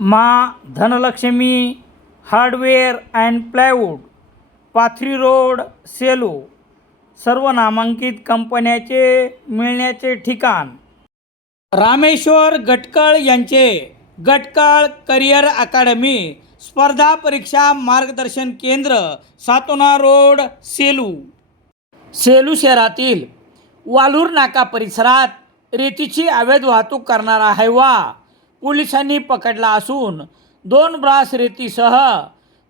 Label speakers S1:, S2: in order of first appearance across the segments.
S1: Maa Dhanlakshmi hardware and plywood Pathri road Selu सर्व नामांकित कंपन्याचे मिळण्याचे ठिकाण. रामेश्वर गटकळ यांचे गटकळ करिअर अकादमी स्पर्धा परीक्षा मार्गदर्शन केंद्र सातोना रोड सेलू. सेलू शहरातील वालूर नाका परिसरात रेतीची अवैध वाहतूक करणारा हायवा पोलिसांनी पकडला असून दोन ब्रास रेतीसह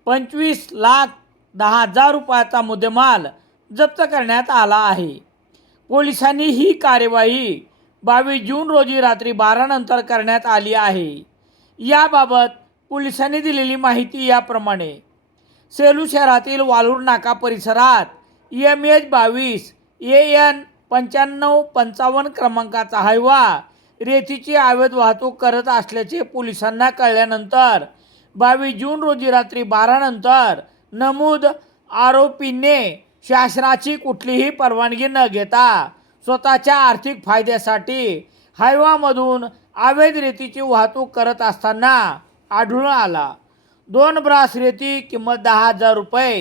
S1: पंचवीस लाख दहा हजार रुपयाचा मुद्देमाल जप्त करण्यात आला आहे. पोलिसांनी ही कार्यवाही बावीस जून रोजी रात्री बारानंतर करण्यात आली आहे. याबाबत पोलिसांनी दिलेली माहिती याप्रमाणे सेलू शहरातील वालूर नाका परिसरात एम एच बावीस ए एन पंच्याण्णव पंचावन्न क्रमांकाचा हायवा रेतीची अवैध वाहतूक करत असल्याचे पोलिसांना कळल्यानंतर बावीस जून रोजी रात्री बारानंतर नमूद आरोपीने शासनाची कुठलीही परवानगी न घेता स्वतःच्या आर्थिक फायद्यासाठी हायवामधून अवैध रेतीची वाहतूक करत असताना आढळून आला. दोन ब्रास रेती किंमत दहा हजार रुपये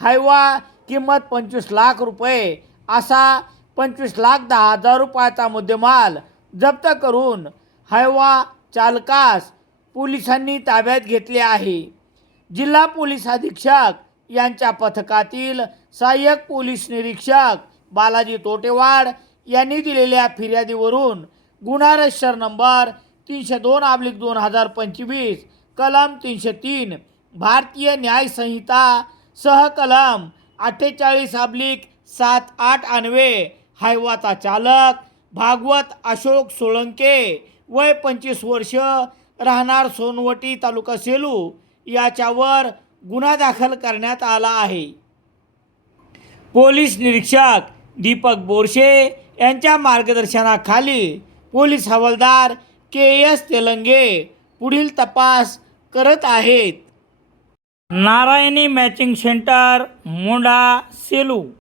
S1: हायवा किंमत पंचवीस लाख रुपये असा पंचवीस लाख दहा हजार रुपयाचा मुद्देमाल जप्त करून हायवा चालकास पोलिसांनी ताब्यात घेतले आहे. जिल्हा पोलीस अधीक्षक यांच्या पथकातील सहाय्यक पोलीस निरीक्षक बालाजी तोटेवाड यांनी दिलेल्या फिर्यादीवरून गुन्हा रजिस्टर नंबर तीनशे दोन आब्लिक दोन हजार पंचवीस कलम तीनशे तीन भारतीय न्यायसंहिता सहकलम अठ्ठेचाळीस आब्लिक सात आठ अन्वे हायवाचा चालक भागवत अशोक सोळंके वय पंचवीस वर्ष राहणार सोनवटी तालुका सेलू याच्यावर गुन्हा दाखल करण्यात आला आहे. पोलीस निरीक्षक दीपक बोरशे यांच्या मार्गदर्शनाखाली पोलीस हवालदार के एस तेलंगे पुढील तपास करत आहेत. Narayani matching centre Monda Selu.